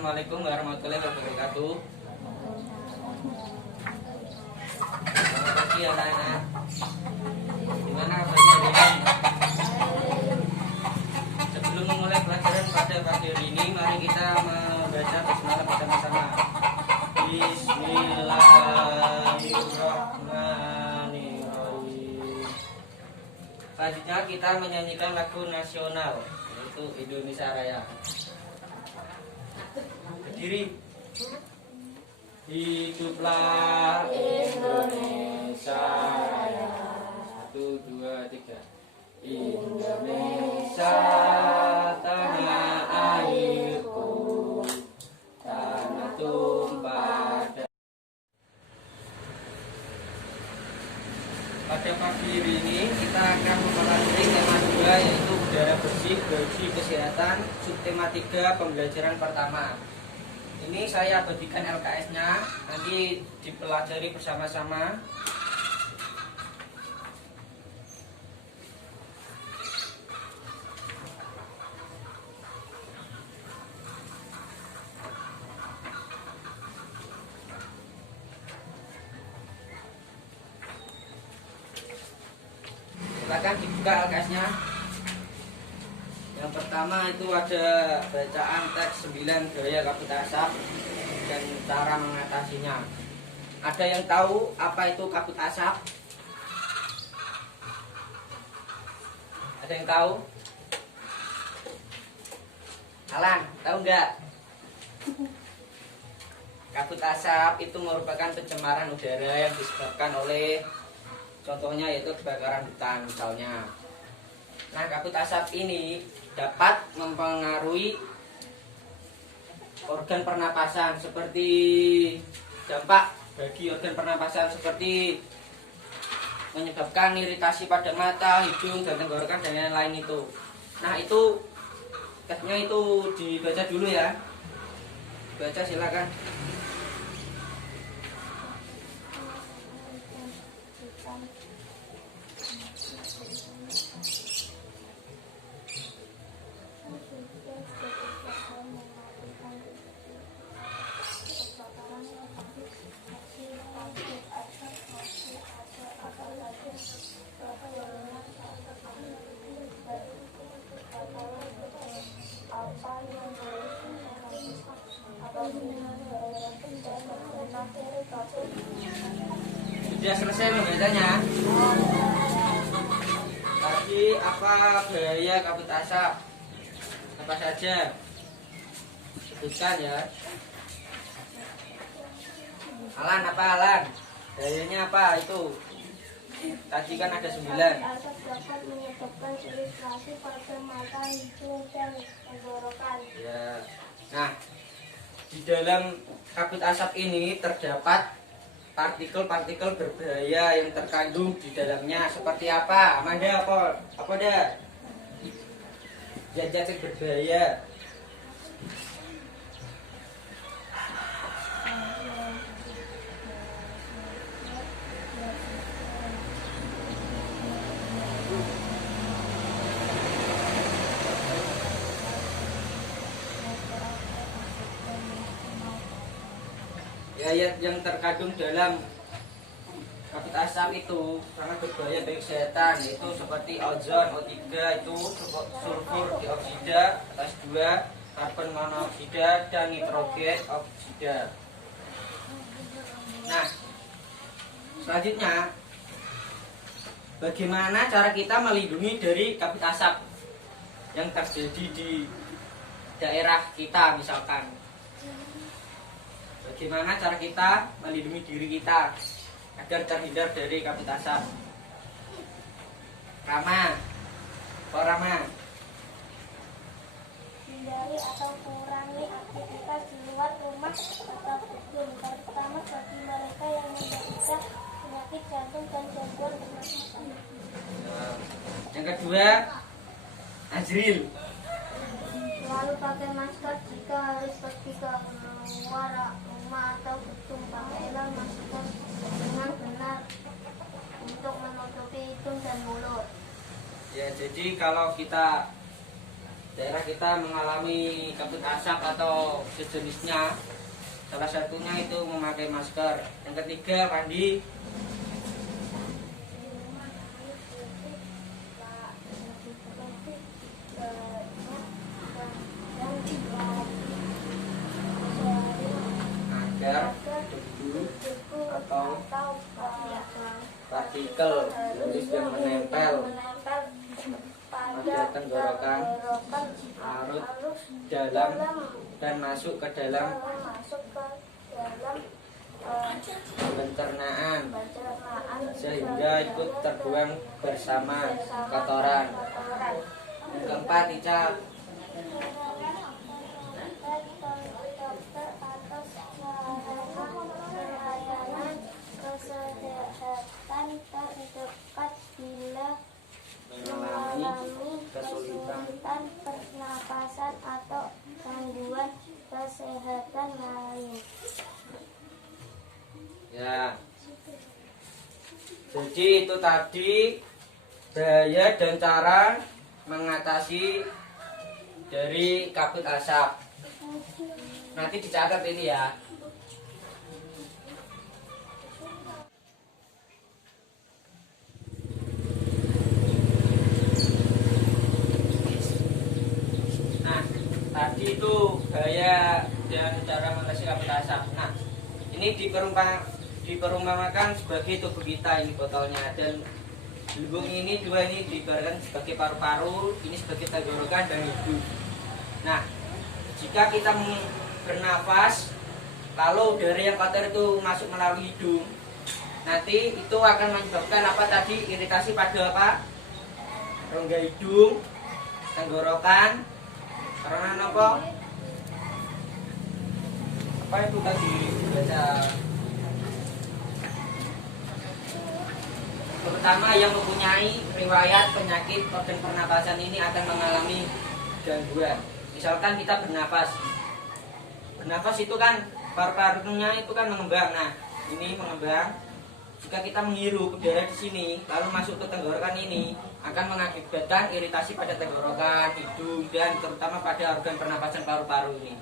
Assalamualaikum warahmatullahi wabarakatuh. Selamat pagi anak-anak. Gimana kabarnya hari ini? Sebelum memulai pelajaran pada pagi hari ini, mari kita membaca basmalah bersama-sama. Bismillahirrahmanirrahim. Selanjutnya kita menyanyikan lagu nasional, yaitu Indonesia Raya. Berdiri. Hiduplah Indonesia Raya. 1, 2, 3. Indonesia tanah airku, tanah tumpah. Pada pagi hari ini kita akan mempelajari tema 2, yaitu udara bersih bagi kesehatan, subtema 3 pembelajaran pertama. Ini saya bagikan LKS-nya, nanti dipelajari bersama-sama. Silakan dibuka LKS-nya. Yang pertama itu ada bacaan teks 9 gaya kabut asap dan cara mengatasinya. Ada yang tahu apa itu kabut asap? Ada yang tahu? Alan, tahu nggak? Kabut asap itu merupakan pencemaran udara yang disebabkan oleh, contohnya yaitu kebakaran hutan misalnya. Nah, kabut asap ini dapat mempengaruhi organ pernapasan, seperti dampak bagi organ pernapasan seperti menyebabkan iritasi pada mata, hidung, dan tenggorokan dan lain-lain itu. Nah, itu teksnya itu dibaca dulu ya. Baca silakan. Sudah selesai membacanya. Tadi apa bahaya kabut asap? Apa saja? Sebutkan ya. Alan, apa Alan? Bahayanya apa itu? Tadi kan ada 9. Asap dapat menyebabkan iritasi pada mata, hidung, dan tenggorokan. Ya. Nah, di dalam kabut asap ini terdapat partikel-partikel berbahaya yang terkandung di dalamnya. Seperti apa? Amanda, apa dah? Zat-zat yang berbahaya. Zat yang terkandung dalam kabut asap itu sangat berbahaya bagi kesehatan, yaitu seperti ozon, O3 itu sulfur dioksida atas 2, karbon monoksida, dan nitrogen oksida. Nah, selanjutnya bagaimana cara kita melindungi dari kabut asap yang terjadi di daerah kita misalkan? Bagaimana cara kita melindungi diri kita agar terhindar dari kabut asap? Rama, Hindari atau kurangi aktivitas di luar rumah atau gedung, terutama bagi mereka yang menderita penyakit jantung dan gangguan pernapasan. Yang kedua, Azril. Selalu pakai masker jika harus pergi ke luar rumah atau gedung. Pakailah masker dengan benar untuk menutupi hidung dan mulut. Ya, jadi kalau kita daerah kita mengalami kabut asap atau sejenisnya, salah satunya itu memakai masker. Yang ketiga, mandi. Agar debu atau partikel virus yang menempel pada tenggorokan larut dalam dan masuk ke dalam pencernaan sehingga ikut terbuang bersama kotoran. Yang keempat, Ica. Kesehatan terdekat bila Mengalami kesulitan pernapasan atau gangguan kesehatan lain. Ya. Jadi itu tadi bahaya dan cara mengatasi dari kabut asap. Nanti dicatat ini ya. Nah, tadi itu bahaya dan cara mengatasi kabut asap. Nah, ini diperumpamakan sebagai tubuh kita, ini botolnya, dan gelembung ini dua ini diibaratkan sebagai paru-paru, ini sebagai tenggorokan dan hidung. Nah, jika kita bernafas lalu udara yang kotor itu masuk melalui hidung, nanti itu akan menyebabkan apa tadi, iritasi pada apa, rongga hidung, tenggorokan, karena apa itu tadi baca. Terutama yang mempunyai riwayat penyakit organ pernapasan ini akan mengalami gangguan. Misalkan kita bernafas itu kan paru-parunya itu kan mengembang. Nah, ini mengembang. Jika kita menghirup udara di sini lalu masuk ke tenggorokan ini, akan mengakibatkan iritasi pada tenggorokan, hidung, dan terutama pada organ pernapasan paru-paru ini.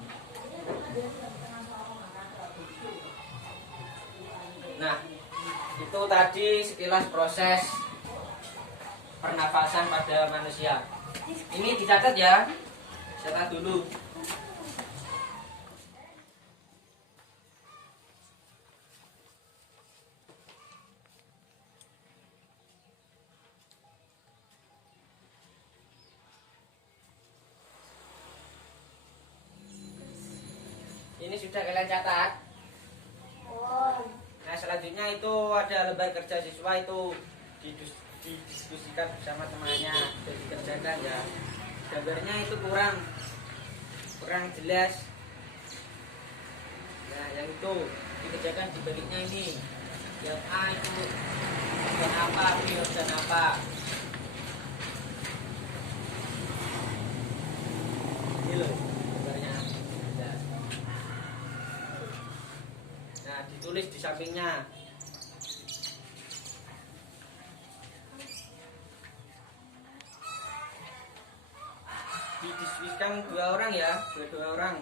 Nah, itu tadi sekilas proses pernapasan pada manusia. Ini dicatat ya, catat dulu. Ini sudah kalian catat. Nah, selanjutnya itu ada lembar kerja siswa, itu didiskusikan bersama temannya dan dikerjakan ya. Gambarnya itu kurang jelas. Nah, yang itu dikerjakan di baliknya ini. Yang A itu organ apa, B organ apa. Ini loh gambarnya. Nah, ditulis di sampingnya. Didiskusikan dua orang ya, dua orang.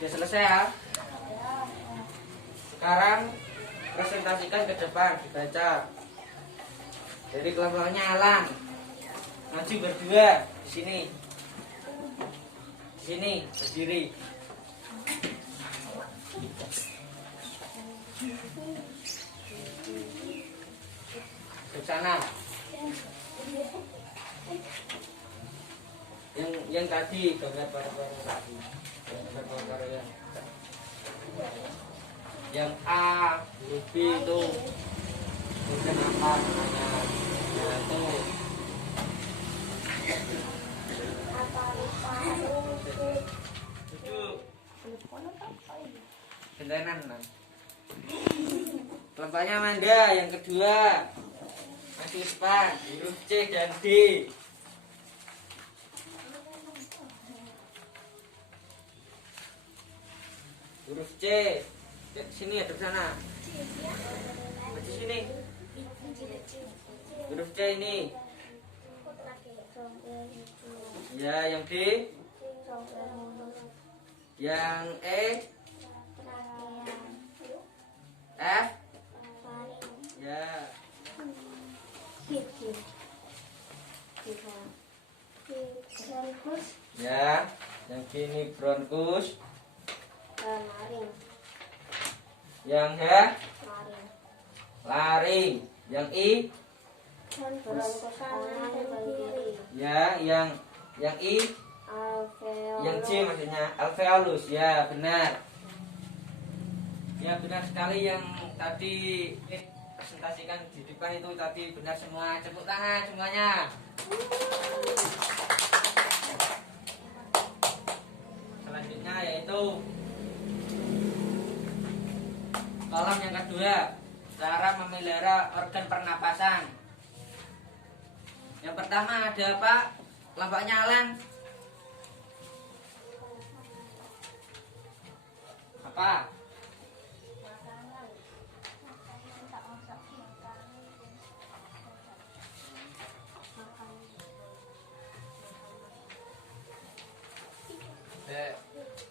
Sudah selesai ya. Sekarang presentasikan ke depan, dibaca. Dari kelompoknya Alan, maju berdua di sini. Di sini berdiri. Ke sana. Yang tadi gambar paru-paru tadi. Gambar paru-paru ya. Yang A, huruf B itu hurufnya apa namanya? Nah itu. Duduk. Gentenan man. Kelompoknya Amanda yang kedua. Masih Irfan, huruf C dan D. Huruf C. Sini ada sana. Maju sini. Huruf C ini. Ya, yang D. Yang E. F. Ya. Ya, yang G ini bronkus. Yang H laring. Yang I ya, yang I yang C maksudnya alveolus. Ya, benar. Ya, benar sekali yang tadi presentasikan di depan itu tadi benar semua. Tepuk tangan semuanya. Selanjutnya yaitu kolom yang kedua, cara memelihara organ pernapasan. Yang pertama ada apa? Kelompoknya Alan. Apa?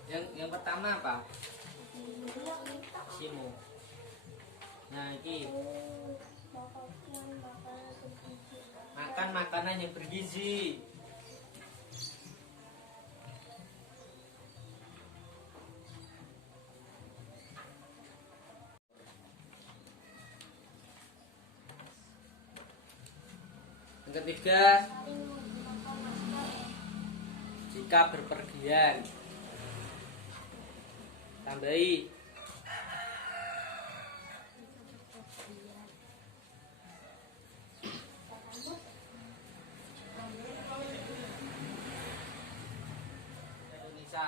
Yang pertama apa? Simu. Nah, ini makan makanan yang bergizi. Yang ketiga, jika berpergian, tambahi Indonesia.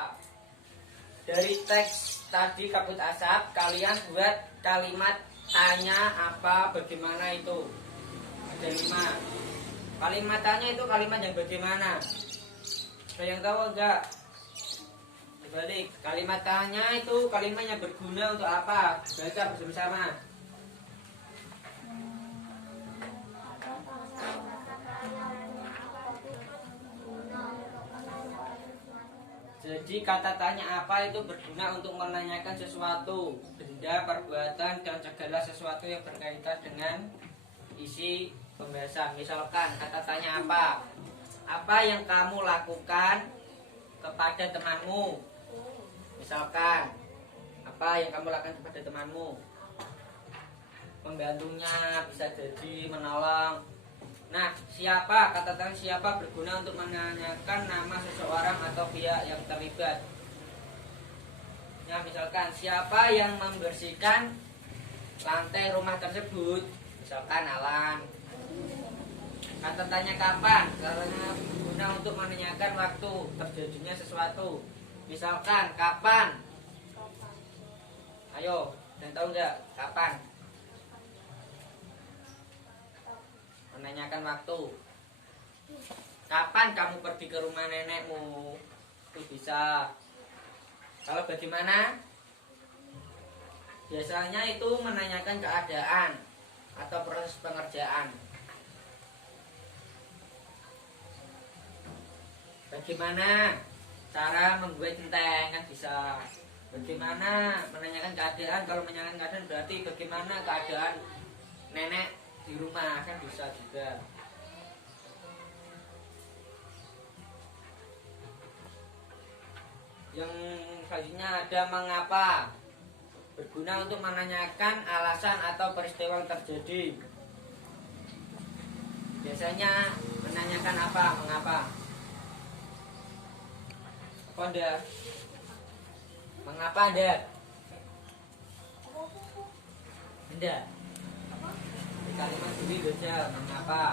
Dari teks tadi kabut asap, kalian buat kalimat tanya apa bagaimana itu. Ada 5. Kalimat tanya itu kalimat yang bagaimana? Ada yang tahu enggak? Balik, kalimat tanya itu kalimat yang berguna untuk apa? Baca bersama-sama. Jadi kata tanya apa itu berguna untuk menanyakan sesuatu, benda, perbuatan, dan segala sesuatu yang berkaitan dengan isi pembahasan. Misalkan kata tanya apa? Apa yang kamu lakukan kepada temanmu? Misalkan apa yang kamu lakukan kepada temanmu? Membantunya, bisa jadi menolong. Nah, siapa? Kata tanya siapa berguna untuk menanyakan nama seseorang atau pihak yang terlibat. Nah, misalkan siapa yang membersihkan lantai rumah tersebut? Misalkan Alan. Kata tanya kapan? Karena guna untuk menanyakan waktu terjadinya sesuatu. Misalkan kapan? Ayo, dan tahu nggak kapan? Menanyakan waktu. Kapan kamu pergi ke rumah nenekmu? Itu bisa. Kalau bagaimana? Biasanya itu menanyakan keadaan atau proses pengerjaan. Bagaimana cara membuat centeng, kan bisa. Bagaimana menanyakan keadaan? Kalau menanyakan keadaan berarti bagaimana keadaan nenek di rumah, kan bisa juga. Yang selanjutnya ada mengapa. Berguna untuk menanyakan alasan atau peristiwa yang terjadi. Biasanya menanyakan apa, mengapa. Apa Anda? Mengapa Anda? Enggak. Di kalimat dulu Jajal, mengapa?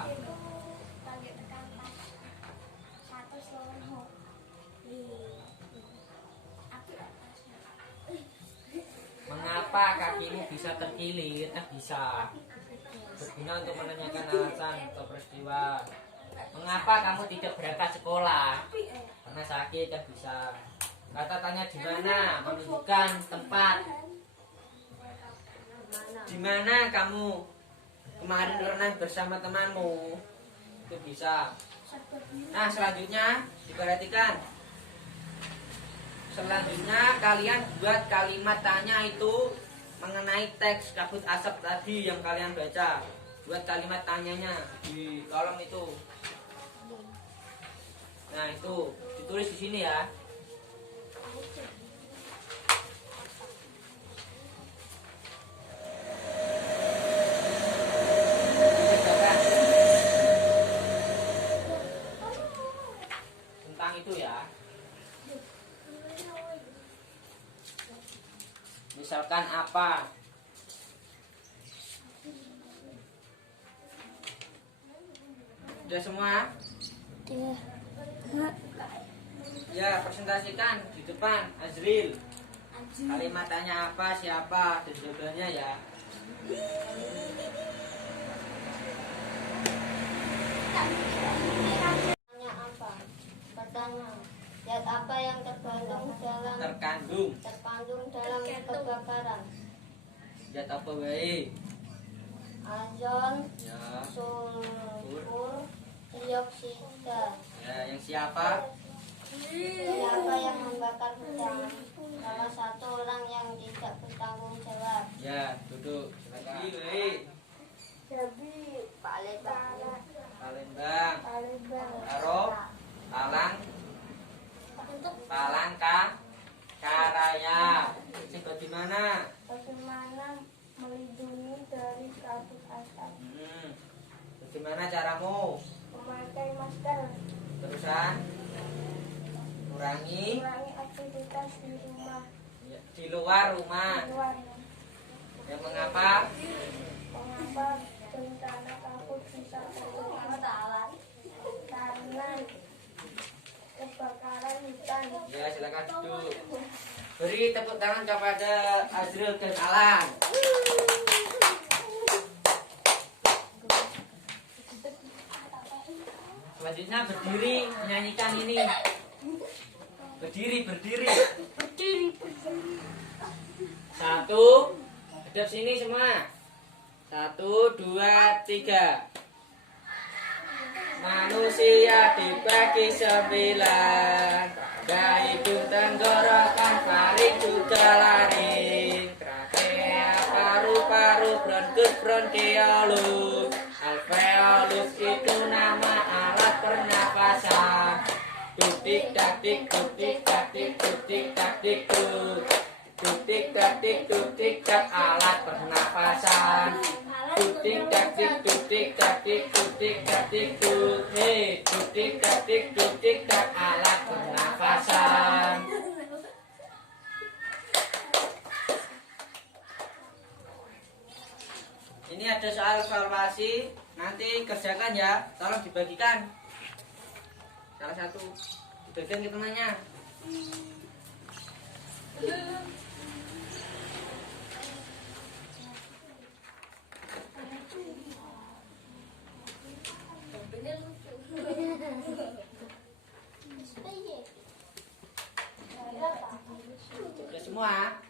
Mengapa kakimu bisa terkilir? Bisa. Berguna untuk menanyakan alasan atau peristiwa. Mengapa kamu tidak berangkat sekolah? Karena sakit, bisa. Kata tanya di mana? Menunjukkan tempat. Di mana kamu kemarin renang bersama temanmu? Itu bisa. Nah, selanjutnya diperhatikan. Selanjutnya kalian buat kalimat tanya itu mengenai teks kabut asap tadi yang kalian baca. Buat kalimat tanyanya di kolom itu. Nah, itu ditulis di sini ya. Tentang itu ya. Misalkan apa? Sudah semua? Ya, presentasikan di depan Azril. Kalimat tanya apa, siapa, dan jawabannya ya. Tanya apa? Pertama, zat apa yang terkandung dalam kebakaran? Zat apa wae? Azon, Ya. sulfur, dioksida. Ya, yang siapa? Siapa yang membakar hutan? Salah satu orang yang tidak bertanggung jawab. Ya, duduk. Silakan. Jadi, Palembang. Palembang. Palembang. Karo Karaya. Sing di mana? Bagaimana melindungi dari kabut asap? Bagaimana caramu? Memakai masker. Terusan kurangi Kurangi aktivitas di rumah. di luar rumah. Luar. Yang mengapa? Mengapa bencana kabut bisa terjadi? Karena kebakaran hutan. Ya, silakan duduk. Beri tepuk tangan kepada Azril dan Alan. Selanjutnya berdiri menyanyikan ini. Berdiri. Satu, hadap sini semua. 1, 2, 3. Manusia dibagi 9. Hidung, tenggorokan, faring juga lari. Trakea, paru-paru, bronkus, alveolus itu nama alat pernapasan. Dudik dakdik alat pernapasan. Dudik dakdik alat pernapasan. Ini ada soal evaluasi, nanti kerjakan ya, tolong dibagikan. Salah satu dibagikan ke temannya. Sudah semua?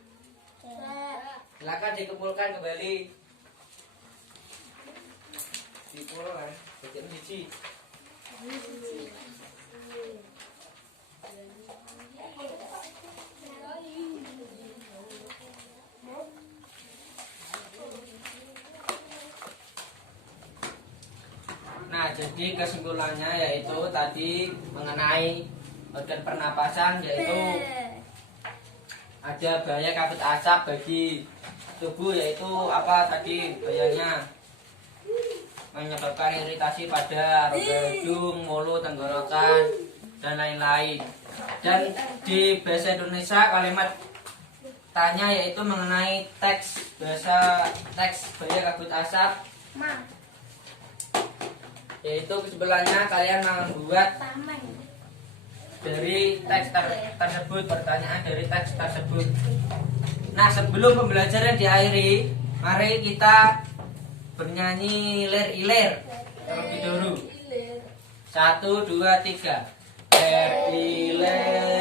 Silakan dikumpulkan kembali. Dikumpulkan, bagian biji. Nah, jadi kesimpulannya yaitu tadi mengenai organ pernapasan, yaitu ada bahaya kabut asap bagi tubuh, yaitu apa tadi bahayanya? Menyebabkan iritasi pada rongga hidung, mulut, tenggorokan, dan lain-lain. Dan di bahasa Indonesia kalimat faktanya yaitu mengenai teks bahasa teks Baya Kabut Asap, Ma. yaitu sebelahnya kalian membuat Taman. dari teks tersebut, pertanyaan dari teks tersebut. Nah, sebelum pembelajaran diakhiri, mari kita bernyanyi ler-iler terlebih dahulu. 1, 2, 3. Ler-iler,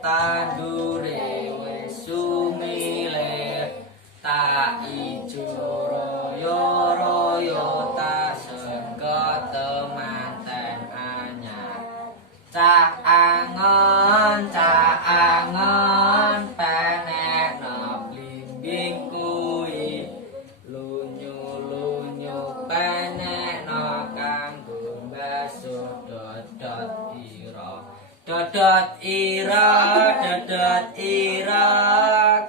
tandure wis sumiler, tak ijo royo-royo, tak senggot temanten anyar. Cah angon, penekno blimbing kuwi, lunyu-lunyu penekno kanggo mbasuh dodot ira,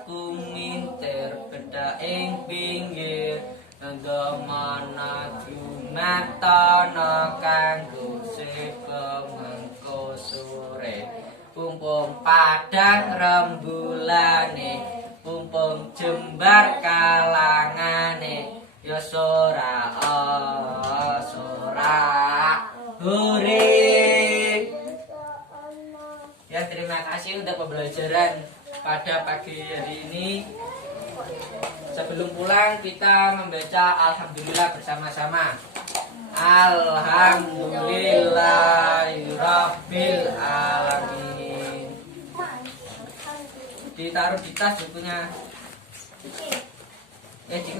kumintir bedha ing pinggir, ngemana jumatono kanggo sego mengko sore. Pumpung padang rembulane, pumpung jembar kalangane, ya sora hore. Ya, terima kasih untuk pembelajaran pada pagi hari ini. Sebelum pulang kita membaca alhamdulillah bersama-sama. Alhamdulillahirabbil alamin. Ditaruh di tas bukunya. Lagi?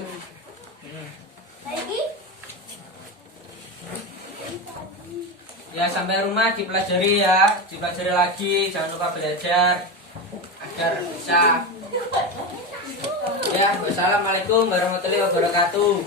Ya, sampai rumah dipelajari ya, dipelajari lagi, jangan lupa belajar agar bisa. Ya, wassalamualaikum warahmatullahi wabarakatuh.